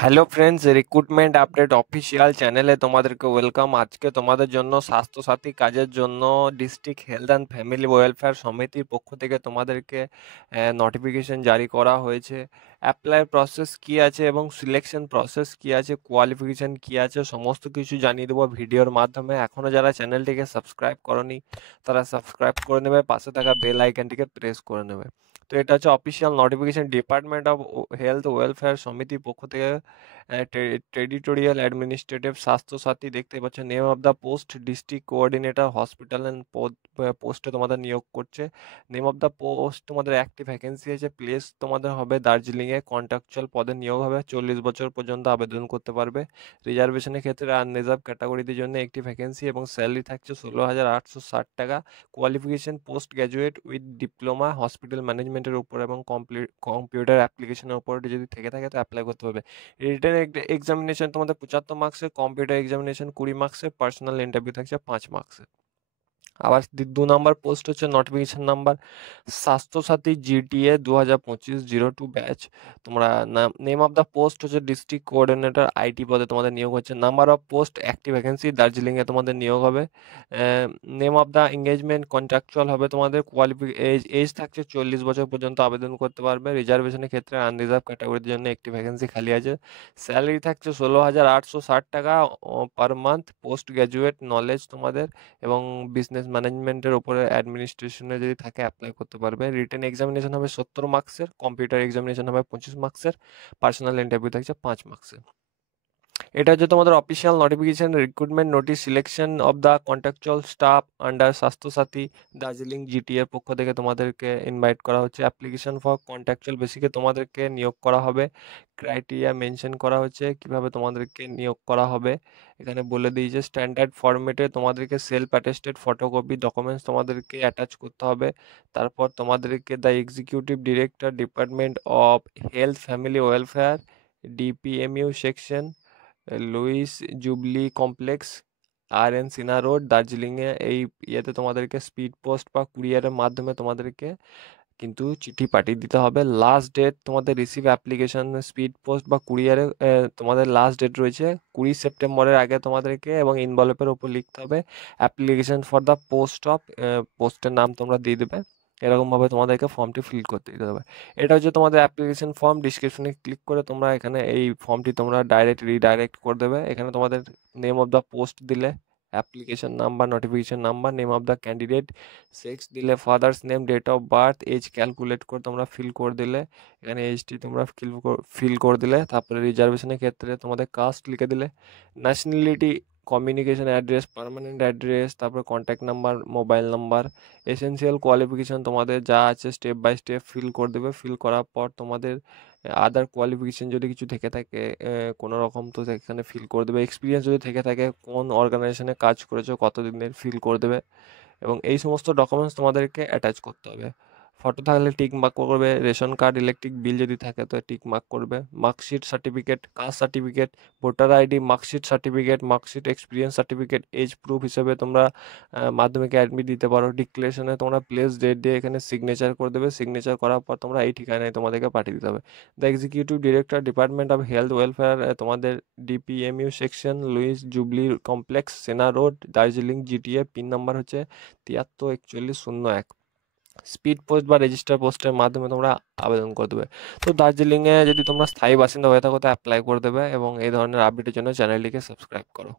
Hello friends, recruitment update official চ্যানেলে তোমাদেরকে welcome. আজকে তোমাদের জন্য স্বাস্থ্যসাথী কাজের জন্য district health and family welfare সমিতির পক্ষ থেকে তোমাদেরকে নোটিফিকেশন জারি করা হয়েছে। অ্যাপ্লাই প্রসেস কি আছে এবং সিলেকশন প্রসেস কি আছে, কোয়ালিফিকেশন কি আছে, সমস্ত কিছু জানিয়ে দেবো ভিডিওর মাধ্যমে। এখনও যারা চ্যানেলটিকে সাবস্ক্রাইব করনি তারা সাবস্ক্রাইব করে নেবে, পাশে থাকা বেল আইকনটিকে প্রেস করে নেবে। তো এটা হচ্ছে official notification department of health welfare সমিতির পক্ষ থেকে। টেরিটোরিয়াল অ্যাডমিনিস্ট্রেটিভ স্বাস্থ্যসাথী দেখতে পাচ্ছ। Name of the post district coordinator hospital and পোস্টে তোমাদের নিয়োগ করছে। নেম অফ দ্য পোস্ট তোমাদের একটি ভ্যাকেন্সি আছে, প্লেস তোমাদের হবে দার্জিলিংয়ে। কন্ট্রাকচুয়াল পদে নিয়োগ হবে, 40 বছর পর্যন্ত আবেদন করতে পারবে। রিজার্ভেশনের ক্ষেত্রে আনরিজার্ভ ক্যাটাগরিদের জন্য একটি ভ্যাকেন্সি এবং স্যালারি থাকছে 16,860 টাকা। Qualification post graduate with diploma hospital ম্যানেজমেন্টের উপর এবং কম্পিউটার অ্যাপ্লিকেশনের উপর যদি থেকে থাকে তো অ্যাপ্লাই করতে হবে। রিটেন এক্সামিনেশন তোমাদের 75 মার্কসের, কম্পিউটার এক্সামিনেশন 20 মার্কসের, পার্সোনাল ইন্টারভিউ থাকছে 5 মার্কসের। আবার 2 নম্বর পোস্ট হচ্ছে notification number Swasthya Sathi GTA 2025-02 batch. তোমরা নেম অফ দ্য পোস্ট হচ্ছে ডিস্ট্রিক্ট কোঅর্ডিনেটর আইটি পদে তোমাদের নিয়োগ হচ্ছে। নাম্বার অফ পোস্ট একটি ভ্যাকেন্সি, দার্জিলিংয়ে তোমাদের নিয়োগ হবে। Name of the engagement contractual হবে তোমাদের। এজ থাকছে 40 বছর পর্যন্ত আবেদন করতে পারবে। রিজার্ভেশনের ক্ষেত্রে আনরিজার্ভ ক্যাটাগরির জন্য একটি ভ্যাকেন্সি খালি আছে। স্যালারি থাকছে 16,860 টাকা per month. Post graduate knowledge তোমাদের এবং বিজনেস ম্যানেজমেন্টের উপরে অ্যাডমিনিস্ট্রেশনে যদি থাকে অ্যাপ্লাই করতে পারবে। রিটেন এক্সামিনেশন হবে 70 মার্কসের, কম্পিউটার এক্সামিনেশন হবে 25 মার্কসের, পার্সোনাল ইন্টারভিউ থাকছে 5 মার্কসের। এটা হচ্ছে তোমাদের official notification recruitment notice selection of the contractual staff under Swasthyasathi Darjeeling জিটিএর পক্ষ থেকে তোমাদেরকে ইনভাইট করা হচ্ছে। অ্যাপ্লিকেশন ফর কন্ট্রাকচুয়াল বেসিকে তোমাদেরকে নিয়োগ করা হবে। ক্রাইটেরিয়া মেনশন করা হচ্ছে কিভাবে তোমাদেরকে নিয়োগ করা হবে। এখানে বলে দিয়েছে স্ট্যান্ডার্ড ফরম্যাটে তোমাদেরকে সেলফ অ্যাটেস্টেড ফটোকপি ডকুমেন্টস তোমাদেরকে অ্যাটাচ করতে হবে। তারপর তোমাদেরকে the executive director department of health family welfare DPMU section Lewis Jubilee complex R N. Sinha road দার্জিলিংয়ে এই ইয়েতে তোমাদেরকে স্পিড পোস্ট বা কুরিয়ারের মাধ্যমে তোমাদেরকে কিন্তু চিঠি পাঠিয়ে দিতে হবে। লাস্ট ডেট তোমাদের রিসিভ অ্যাপ্লিকেশন স্পিড পোস্ট বা কুরিয়ারে তোমাদের লাস্ট ডেট রয়েছে 20 সেপ্টেম্বরের আগে তোমাদেরকে, এবং ইনভলভের ওপর লিখতে হবে application for the post of, পোস্টের নাম তোমরা দিয়ে দেবে। এরকমভাবে তোমাদেরকে ফর্মটি ফিল করতে দিতে হবে। এটা হচ্ছে তোমাদের অ্যাপ্লিকেশন ফর্ম। ডিসক্রিপশনে ক্লিক করে তোমরা এখানে এই ফর্মটি তোমরা ডাইরেক্ট রিডাইরেক্ট করে দেবে। এখানে তোমাদের নেম অফ দ্য পোস্ট দিলে, application number, notification number, name of the candidate, sex দিলে, father's name, date of birth, age calculate করে তোমরা ফিল করে দিলে। এখানে এজটি তোমরা ফিল করে দিলে। তারপরে রিজার্ভেশনের ক্ষেত্রে তোমাদের কাস্ট লিখে দিলে, nationality, communication address, permanent address, তারপরে contact number, mobile number, essential qualification তোমাদের যা আছে স্টেপ বাই স্টেপ ফিল করে দেবে। ফিল করার পর তোমাদের আদার কোয়ালিফিকেশন যদি কিছু থেকে থাকে কোনো রকম তো সেখানে ফিল করে দেবে। এক্সপিরিয়েন্স যদি থেকে থাকে, কোন অর্গানাইজেশনে কাজ করেছো কতদিনের ফিল করে দেবে। এবং এই সমস্ত ডকুমেন্টস তোমাদেরকে অ্যাটাচ করতে হবে। ফটো থাকলে টিক মার্ক করবে, রেশন কার্ড, ইলেকট্রিক বিল যদি থাকে তো টিক মার্ক করবে। Marksheet certificate, caste certificate, voter ID, marksheet certificate, marksheet, experience certificate, age proof হিসেবে তোমরা মাধ্যমিকে অ্যাডমিট দিতে পারো। ডিক্লারেশনে তোমরা প্লেস ডেট দিয়ে এখানে সিগনেচার করে দেবে। সিগনেচার করার পর তোমরা এই ঠিকানায় তোমাদেরকে পাঠিয়ে দিতে হবে। The executive director department of health welfare তোমাদের DPMU section Lewis Jubilee complex Sena road Darjeeling GTA. Pin number হচ্ছে 734101। স্পিড পোস্ট বা রেজিস্টার পোস্টের মাধ্যমে তোমরা আবেদন করে দেবে। তো দার্জিলিংয়ে যদি তোমরা স্থায়ী বাসিন্দা হয়ে থাকো তো অ্যাপ্লাই করে দেবে, এবং এই ধরনের আপডেটের জন্য চ্যানেলটিকে সাবস্ক্রাইব করো।